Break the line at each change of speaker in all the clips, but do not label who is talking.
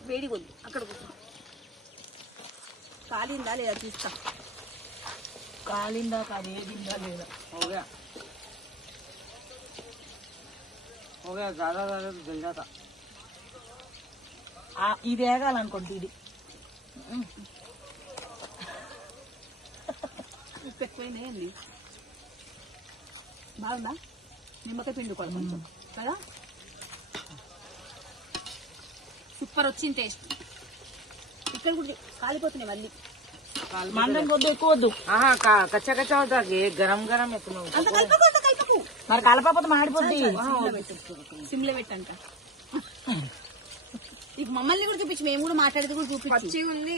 వేడి కొద్దు అక్కడ కూర్చో. కాలిందా లేదా చూస్తా.
కాలిందా కాలేదిందా లేదా.
हो गया ज्यादा ज्यादा तो जल जाता.
ఇది వేగాలనుకోండి. ఇది
ఉప్పు ఎక్కువైనాయండి. బాగుందా? నిమ్మకాయ పిండుకోవాలి కొంచెం కదా. సూపర్ వచ్చింది టేస్ట్. ఇక్కడ కూడా కాలిపోతున్నాయి మళ్ళీ.
మందం కొద్ది ఎక్కువ వద్దు.
కచ్చా కచ్చా అవుతా గరం గరం ఎక్కువ.
అంత కలపకు, అంత కలపకు.
మరి కలపకపోతే మాడిపోద్ది.
సిమ్లో పెట్టంట. ఇక మమ్మల్ని కూడా చూపించి, మేము కూడా మాట్లాడితే కూడా చూపించి ఉంది.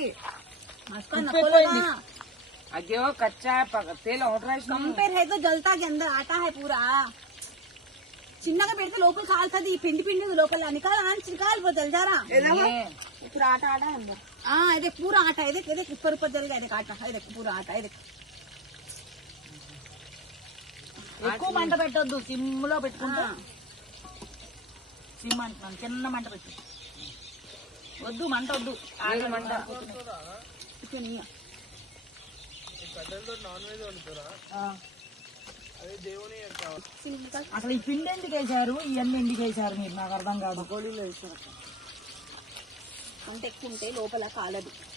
अगे वो कच्चा है तेल उठ रहा है.
కంపేర్ है तो जलता के अंदर आटा है पूरा. చిన్నగా పెడితే లోపల కాలుతుంది. పిండి పిండి లోపల निकाल जल जा रहा. पूरा आटा आटा है अंदर. इधर पूरा आटा है. देख देख ऊपर ऊपर जल गया. देख आटा है. देख पूरा आटा है. देख
ఎక్కువ మంట పెట్టొద్దు. సిమ్ లో పెట్టుకుంటా. సిమ్ అంటున్నాను, చిన్న మంట పెట్టు. వద్దు మంట వద్దు. మంట అసలు ఈ పిండి ఎందుకు వేసారు, ఇవన్నీ ఎందుకు వేసారు మీరు? నాకు అర్థం కాదు.
అంటే ఎక్కువ ఉంటే లోపల కాలదు.